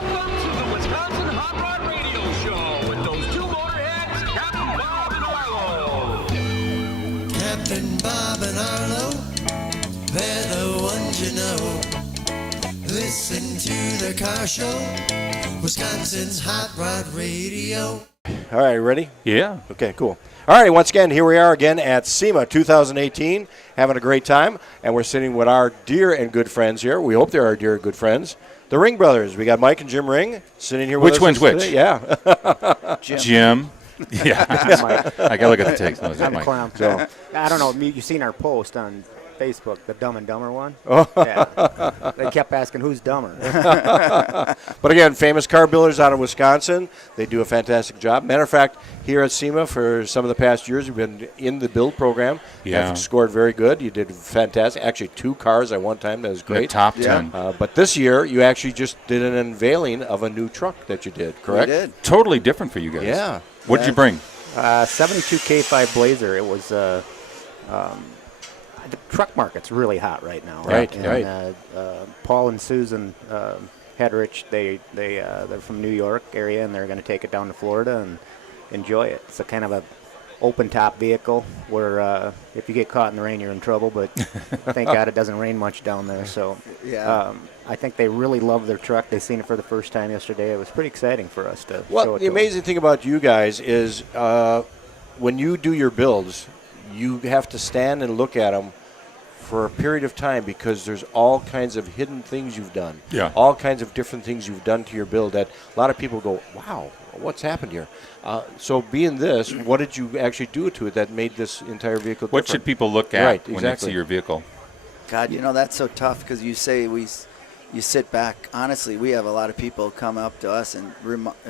Welcome to the Wisconsin Hot Rod Radio Show with those two motorheads, Captain Bob and Arlo. Captain Bob and Arlo, they're the ones you know. Listen to their car show, Wisconsin's Hot Rod Radio. All right, ready? Yeah. Okay, cool. All right, once again, here we are again at SEMA 2018, having a great time, and we're sitting with our dear and good friends here. We hope they're our dear and good friends. The Ring Brothers. We got Mike and Jim Ring sitting here with us. Which one's which? Today. Yeah. Jim. Yeah. I got to look at the takes. No, it's I'm Mike. clown. So, I don't know. You've seen our post on Facebook, the Dumb and Dumber one? Oh. Yeah. They kept asking who's dumber. but again, famous car builders out of Wisconsin. They do a fantastic job. Matter of fact, here at SEMA for some of the past years, you've been in the build program. Yeah. Have scored very good. You did fantastic. Actually, 2 cars at one time. That was The great. top 10. But this year, you actually just did an unveiling of a new truck that you did, correct? We did. Totally different for you guys. Yeah. What did you bring? 72 K5 Blazer. It was the truck market's really hot right now, right? Right, And, Paul and Susan Hedrich, they're from New York area, and they're going to take it down to Florida and enjoy it. It's a kind of a open top vehicle where if you get caught in the rain, you're in trouble. But thank God it doesn't rain much down there. So I think they really love their truck. They seen it for the first time yesterday. It was pretty exciting for us to show Well, it the to amazing thing about you guys is when you do your builds, you have to stand and look at them for a period of time because there's all kinds of hidden things you've done. Yeah. All kinds of different things you've done to your build that a lot of people go, wow, what's happened here? So being this, what did you actually do to it that made this entire vehicle What different? should people look at Right, when they exactly. see your vehicle? God, you know, that's so tough because you say you sit back. Honestly, we have a lot of people come up to us and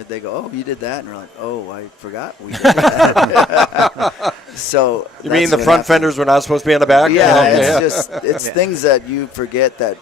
they go, oh, you did that? And we're like, oh, I forgot we did that. So You mean that's the what front happens. fenders were not supposed to be on the back? Yeah, it's things that you forget that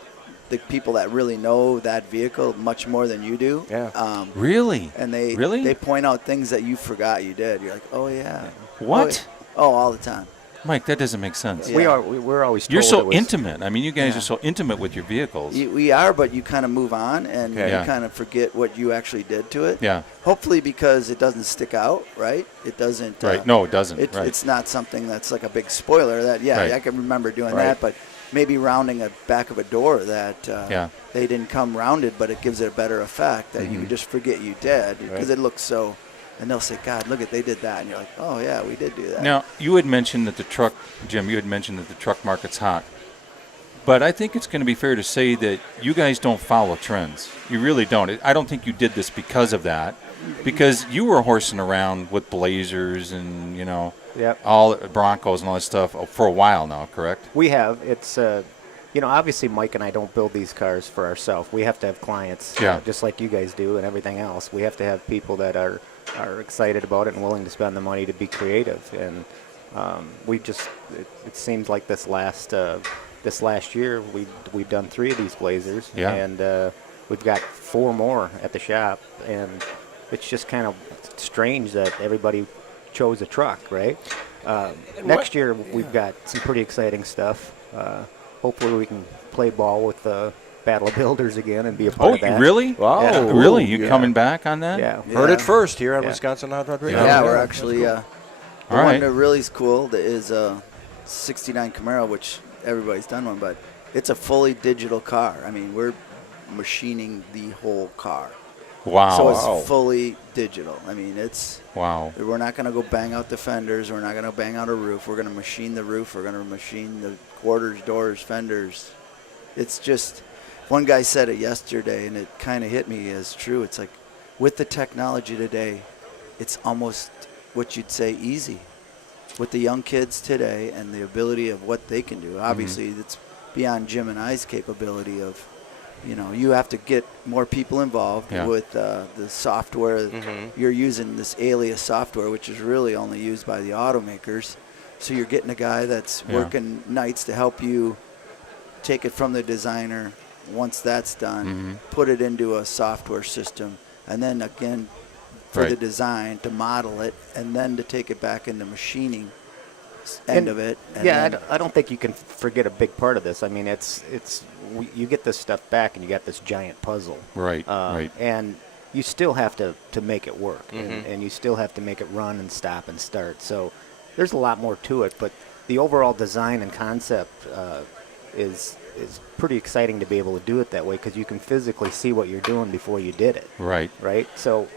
the people that really know that vehicle much more than you do. Yeah. Really? And they Really? point out things that you forgot you did. You're like, oh, yeah. What? Oh, all the time. Mike, that doesn't make sense. Yeah. We're always told You're it so was, intimate. I mean, you guys are so intimate with your vehicles. We are, but you kind of move on and Okay. you Yeah. kind of forget what you actually did to it. Yeah. Hopefully because it doesn't stick out, right? It doesn't. Right. No, it doesn't. It, right. It's not something that's like a big spoiler that, Right. I can remember doing Right. that, but maybe rounding a back of a door that Yeah. they didn't come rounded, but it gives it a better effect that you just forget you did because Right. it looks so, and they'll say, God, look at, they did that. And you're like, oh, yeah, we did do that. Now, you had mentioned that Jim, you had mentioned that the truck market's hot. But I think it's going to be fair to say that you guys don't follow trends. You really don't. I don't think you did this because of that. Because you were horsing around with Blazers and, Yep. all Broncos and all that stuff for a while now, correct? We have. It's, obviously Mike and I don't build these cars for ourselves. We have to have clients, Yeah. just like you guys do and everything else. We have to have people that are excited about it and willing to spend the money to be creative. And it seems like this last year we've done 3 of these Blazers. Yeah. And we've got 4 more at the shop. And it's just kind of strange that everybody chose a truck, right? Next year we've got some pretty exciting stuff. Hopefully we can play ball with the Battle of Builders again and be a part of that. Really? Wow. Yeah. Really? You Yeah. coming back on that? Yeah. Heard it Yeah. first here on Yeah. Wisconsin Hot Rod Radio. Yeah, we're actually the All one right. that really is cool that is a 69 Camaro, which everybody's done one, but it's a fully digital car. I mean, we're machining the whole car. Wow. So it's fully digital. I mean, Wow. we're not going to go bang out the fenders. We're not going to bang out a roof. We're going to machine the roof. We're going to machine the quarters, doors, fenders. It's just, one guy said it yesterday, and it kind of hit me as true. It's like, with the technology today, it's almost what you'd say easy. With the young kids today and the ability of what they can do, obviously it's beyond Jim and I's capability of, you have to get more people involved Yeah. with the software. You're using this alias software, which is really only used by the automakers. So you're getting a guy that's Yeah. working nights to help you take it from the designer. Once that's done, put it into a software system, and then again for Right. the design to model it, and then to take it back into machining end And- of it. And Yeah, then- I don't think you can forget a big part of this. I mean, it's you get this stuff back and you got this giant puzzle. Right, right. And you still have to make it work, and you still have to make it run and stop and start. So there's a lot more to it, but the overall design and concept is pretty exciting to be able to do it that way, because you can physically see what you're doing before you did it. Right. Right. So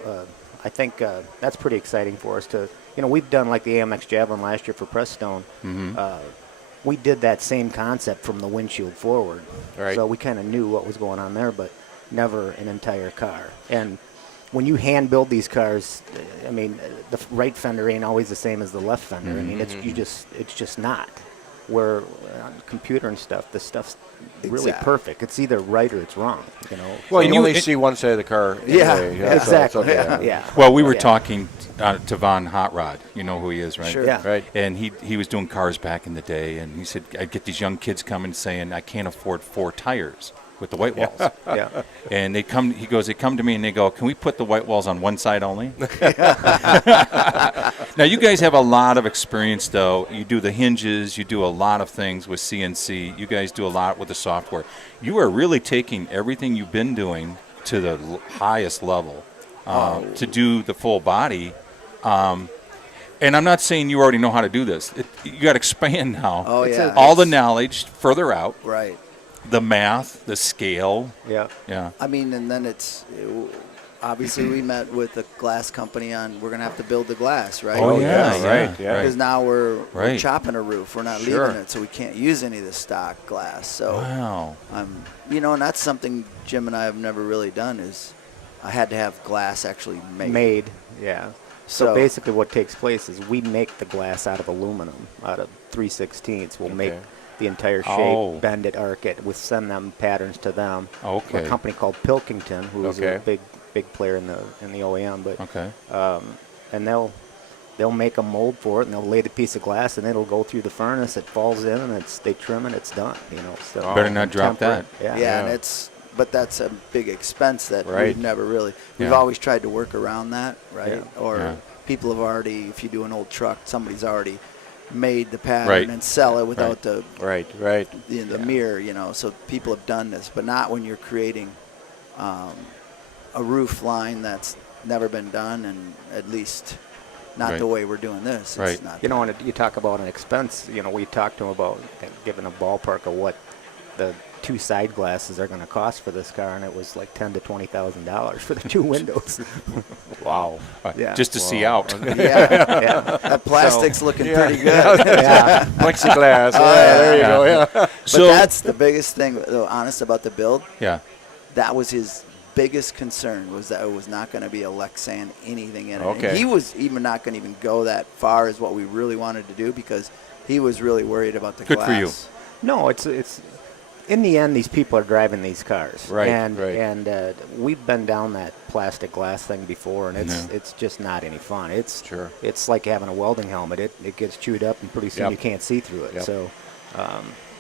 I think that's pretty exciting for us to, we've done like the AMX Javelin last year for Pressstone. We did that same concept from the windshield forward. Right. So we kind of knew what was going on there, but never an entire car. And when you hand build these cars, I mean, the right fender ain't always the same as the left fender. I mean, it's just not. Where on computer and stuff, the stuff's really perfect. It's either right or it's wrong. Well, you only see one side of the car. Anyway, exactly. So it's okay. Yeah. Well, we were talking to Von Hot Rod. You know who he is, right? Sure. Yeah. Right. And he was doing cars back in the day, and he said, I'd get these young kids coming saying, I can't afford 4 tires with the white walls. Yeah. And they come to me and they go, can we put the white walls on one side only? Now, you guys have a lot of experience, though. You do the hinges. You do a lot of things with CNC. You guys do a lot with the software. You are really taking everything you've been doing to the highest level to do the full body. And I'm not saying you already know how to do this. You got to expand now. Oh, yeah. All the knowledge further out. Right. The math, the scale. Yeah. Yeah. I mean, and then obviously we met with a glass company on we're going to have to build the glass, right? Oh, yeah. Right. Yeah. Because now we're Right. chopping a roof. We're not Sure. leaving it, so we can't use any of the stock glass. So, Wow. and that's something Jim and I have never really done is I had to have glass actually made. Yeah. So basically what takes place is we make the glass out of aluminum, out of 3/16. We'll make the entire shape, Oh. bend it, arc it. We'll send them patterns to them. Okay. A company called Pilkington, who's Okay. a big player in the OEM, but Okay. and they'll make a mold for it, and they'll lay the piece of glass, and it'll go through the furnace. It falls in, and they trim it. It's done. So Better not drop that. Yeah, and but that's a big expense that we've never really. We've Yeah. always tried to work around that, right? Yeah. Or people have already, if you do an old truck, somebody's already made the pattern and sell it without the mirror, So people have done this, but not when you're creating a roof line that's never been done, and at least not the way we're doing this. Right. It's not when you talk about an expense, we talked to them about giving a ballpark of what the 2 side glasses are going to cost for this car, and it was like $10,000 to $20,000 for the 2 windows. Wow. Yeah. Just to see out. yeah. That plastic's looking pretty good. Yeah. Plexiglass. There you go. Yeah. But that's the biggest thing, though, honest about the build. Yeah. That was his biggest concern, was that it was not going to be a Lexan anything in it. Okay. And he was even not going to even go that far as what we really wanted to do, because he was really worried about the Good glass. for you. No, it's in the end, these people are driving these cars, Right, And right. and we've been down that plastic glass thing before, and it's just not any fun. It's like having a welding helmet. It gets chewed up, and pretty soon you can't see through it. Yep. So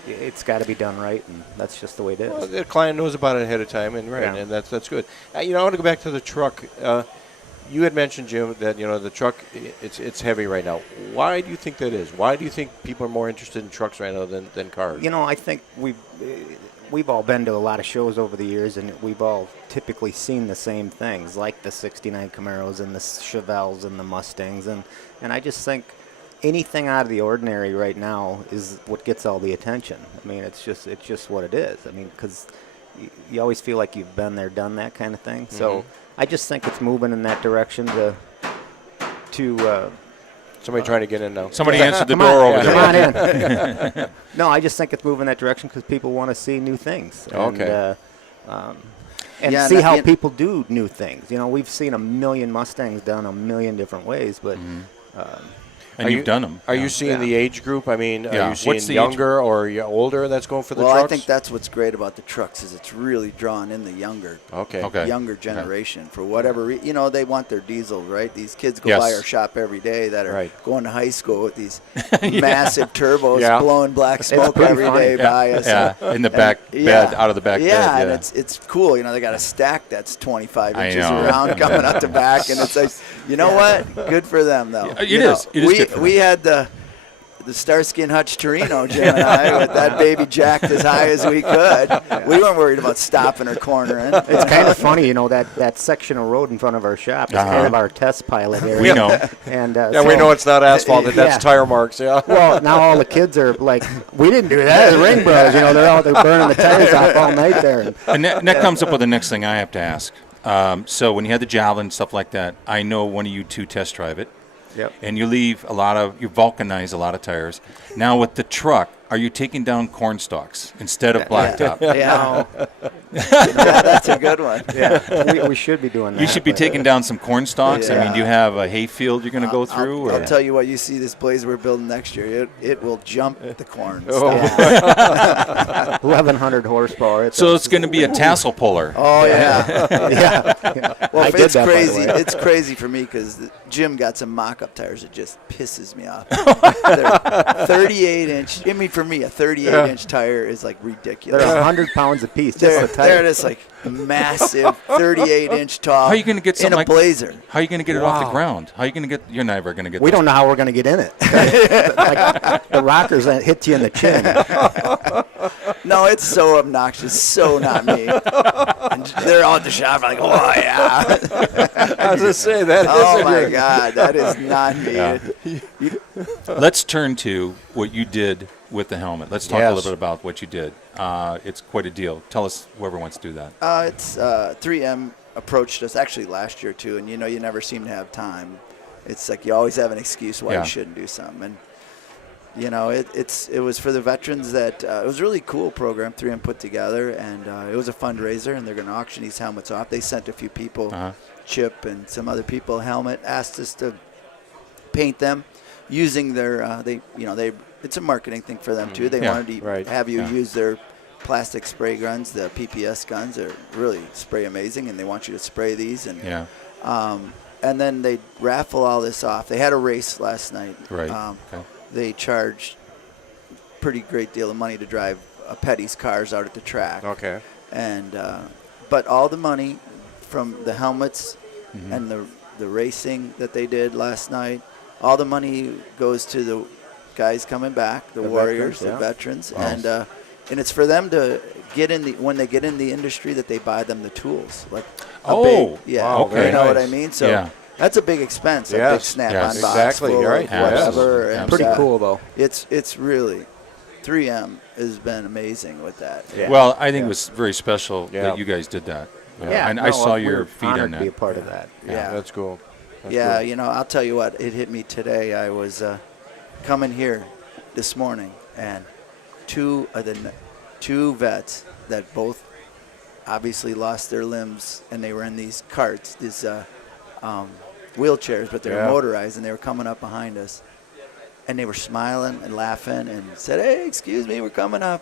it's got to be done right, and that's just the way it is. Well, the client knows about it ahead of time, and and that's good. I want to go back to the truck. You had mentioned, Jim, that the truck it's heavy right now. Why do you think that is? Why do you think people are more interested in trucks right now than cars? I think we've all been to a lot of shows over the years, and we've all typically seen the same things, like the '69 Camaros and the Chevelles and the Mustangs, and I just think anything out of the ordinary right now is what gets all the attention. I mean, it's just what it is. I mean, because you always feel like you've been there, done that kind of thing. So I just think it's moving in that direction to Somebody trying to get in now. Somebody answered the door over there. Come on in. No, I just think it's moving in that direction because people want to see new things. Okay. And see how people do new things. We've seen a million Mustangs done a million different ways, but And you've done them. Are you seeing the age group? I mean, are you What's seeing the younger or older that's going for the Well, trucks? I think that's what's great about the trucks is it's really drawn in the younger younger generation for whatever they want their diesel, right? These kids go by our shop every day that are going to high school with these massive turbos blowing black smoke every day by us. In the back bed, out of the back bed. Yeah, and it's cool. They got a stack that's 25 inches around coming out the back, and it's like, what? Good for them, though. It is. It is good for we them. had the Starsky and Hutch Torino, Jim and I, with that baby jacked as high as we could. We weren't worried about stopping or cornering. It's kind of funny, that section of road in front of our shop is kind of our test pilot area. We know. And we know it's not asphalt. That's yeah. tire marks. Yeah. Well, now all the kids are like, we didn't do that. The Ring Brothers, they're out there burning the tires off all night there. And that comes up with the next thing I have to ask. So when you had the Javelin, stuff like that, I know one of you two test drive it. Yep. And you you vulcanize a lot of tires. Now with the truck, are you taking down corn stalks instead of blacktop? Yeah. Yeah, that's a good one. Yeah, we should be doing that. You should be taking down some corn stalks. I mean, Yeah. do you have a hay field you're going to go through? I'll tell you what, you see this Blazer we're building next year, it will jump the corn. Oh. 1,100 horsepower. So it's going to be a tassel puller. Oh, yeah. yeah. Well, I did it's that, by the crazy. way. It's crazy for me because Jim got some mock-up tires that just pisses me off. They're 38-inch. I mean, for me, a 38-inch tire is like ridiculous. They're 100 pounds a piece. They're Just the tire. just like massive, 38-inch tall. How are you going to get in something a like Blazer? How are you going to get it off the ground? How are you going to get? You're never going to get. We this. don't know how we're going to get in it. Like the rockers that hit you in the chin. No, it's so obnoxious. So not me. And they're all at the shop like, oh, yeah. I was just saying that. Oh, is a my good- God. That is not me. Let's turn to what you did with the helmet. Let's talk a Yes. little bit about what you did. It's quite a deal. Tell us, whoever wants to do that. It's 3M approached us actually last year too, and you never seem to have time. It's like you always have an excuse why Yeah. you shouldn't do something, and it was for the veterans that it was a really cool program 3M put together, and it was a fundraiser, and they're going to auction these helmets off. They sent a few people, Chip and some other people, helmet, asked us to paint them using their it's a marketing thing for them too. They Yeah. wanted to Right. have you Yeah. use their plastic spray guns, the PPS guns are really spray amazing, and they want you to spray these. And Yeah. and then they raffle all this off. They had a race last night. Right. Okay. They charged pretty great deal of money to drive Petty's cars out at the track. Okay. And but all the money from the helmets and the racing that they did last night, all the money goes to the guys coming back, the warriors, veterans, the veterans, and it's for them to get in when they get in the industry that they buy them the tools, like Oh, wow, you very know what nice. I mean? So Yeah. that's a big expense, a big Yes, snap-on yes. box Exactly, full you're of right. whatever. Absolutely. And, Pretty cool, though. It's really 3M has been amazing with that. Yeah. Well, I think it was very special Yeah. that you guys did that. Yeah, And no, I saw we're your feed honored on to be a that. part of that. Yeah. That's cool. That's Yeah, cool. I'll tell you what, it hit me today. I was coming here this morning, and two vets that both obviously lost their limbs, and they were in these carts, these wheelchairs, but they were Yeah. motorized, and they were coming up behind us, and they were smiling and laughing and said, "Hey, excuse me, we're coming up."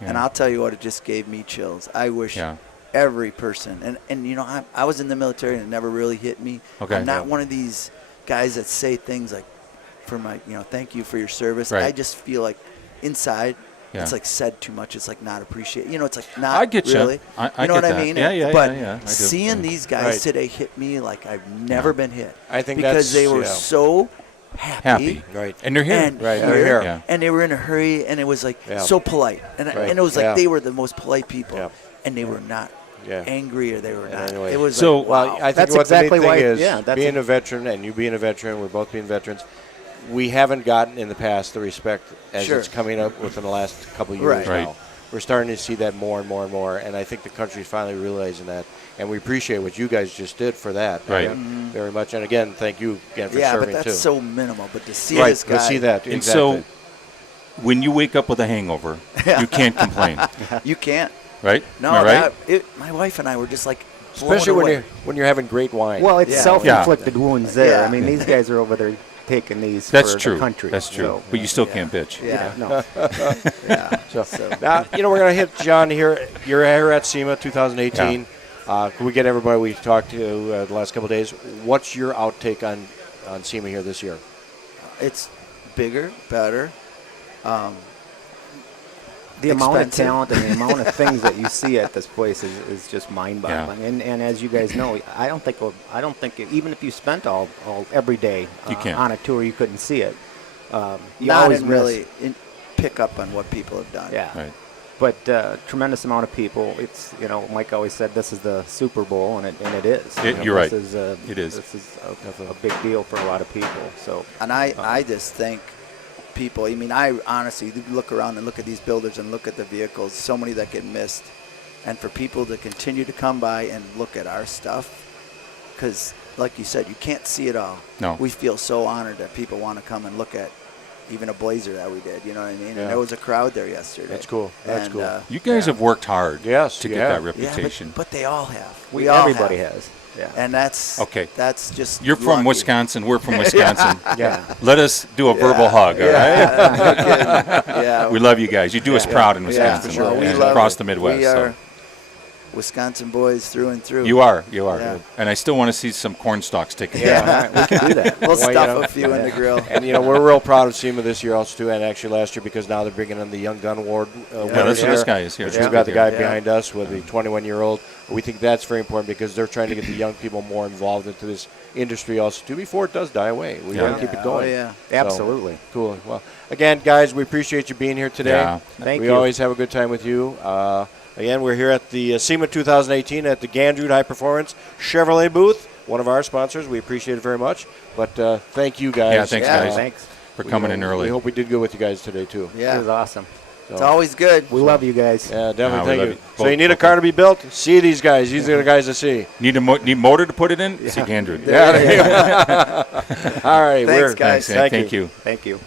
And Yeah. I'll tell you what, it just gave me chills. I wish Yeah. every person, and I was in the military and it never really hit me. Okay. I'm not Yeah. one of these guys that say things like, for my, thank you for your service. Right. I just feel like inside Yeah. it's like said too much. It's like not appreciated. It's like not I get you. really. I you know get what that. I mean? Yeah, But yeah, I do. seeing Yeah. these guys Right. today hit me like I've never been hit. I think because they that's- were yeah. so happy. Right. And they're here. And Right, here, they're here. Yeah. and they were in a hurry, and it was like Yeah. so polite, and Right. it was like Yeah. they were the most polite people, Yeah. and they were not Yeah. angry, or they were not. anyway. It was So- like, Well, wow. I think That's what exactly the main why- thing is, yeah, that's being a veteran and you being a veteran, we're both being veterans, we haven't gotten in the past the respect as Sure. it's coming up within the last couple of years Right. now. Right. We're starting to see that more and more and more, and I think the country's finally realizing that, and we appreciate what you guys just did for that. Right. Very much, and again, thank you again for yeah, but serving that's too. so minimal. But to see right, this guy, to see that, And exactly. so when you wake up with a hangover, you can't complain, you can't. right? No, Am I right? my wife and I were just like, blown Especially away. when you're having great wine. Well, it's Yeah. self-inflicted wounds there. Yeah. I mean, these guys are over there taking these That's for true. the country. That's true. So, But you still can't bitch. Yeah, no. yeah. So, now, we're going to hit John here. You're here at SEMA 2018. Can we get everybody we talked to the last couple of days? What's your outtake on SEMA here this year? It's bigger, better. The amount of Expensive. talent and the amount of things that you see at this place is just mind-boggling. And as you guys know, I don't think even if you spent all every day You can't. on a tour, you couldn't see it. You not always and miss- really pick up on what people have done. Yeah. Right. But tremendous amount of people. It's Mike always said this is the Super Bowl, and it is. You're right. This is, It is. This is a big deal for a lot of people. So. And I just think people, I mean, I honestly look around and look at these builders and look at the vehicles, so many that get missed. And for people to continue to come by and look at our stuff, because like you said, you can't see it all. No. We feel so honored that people want to come and look at even a Blazer that we did, you know what I mean? Yeah. And there was a crowd there yesterday. That's cool. That's And, cool. You guys have worked hard Yes, to you get that have. reputation. but they all have. We all Everybody have. has. Yeah. And that's Okay. That's just You're from lucky. Wisconsin. We're from Wisconsin. Yeah. Let us do a verbal hug, all right? Yeah. We love you guys. You do us proud in Wisconsin. for sure. We and love across it. the Midwest. We so. are Wisconsin boys through and through. You are. Yeah. And I still want to see some corn stalks taken. Yeah. All right, we can do that. We'll Well, stuff a few in the grill. And we're real proud of SEMA this year also too, and actually last year, because now they're bringing in the Young Gun Award. Yeah, that's what this guy is here. Which Yeah. we've got the guy Yeah. behind us with the 21-year-old. We think that's very important because they're trying to get the young people more involved into this industry also too before it does die away. We want to keep it going. Oh, yeah. So, Absolutely. cool. Well, again, guys, we appreciate you being here today. Yeah. Thank we you. always have a good time with you. Again, we're here at the SEMA 2018 at the Gandrud High Performance Chevrolet booth, one of our sponsors. We appreciate it very much. But thank you guys. Yeah, thanks, guys. Thanks. For coming in early. We hope we did good with you guys today too. It Yeah. was awesome. It's always good. We love you guys. Yeah, definitely. we Thank love you. you. So Both- you need a car to be built? See these guys. These are the guys to see. Need motor to put it in? See Gandrud. Yeah. All right. Thanks, guys. Thanks, Thank thank you. you. Thank you.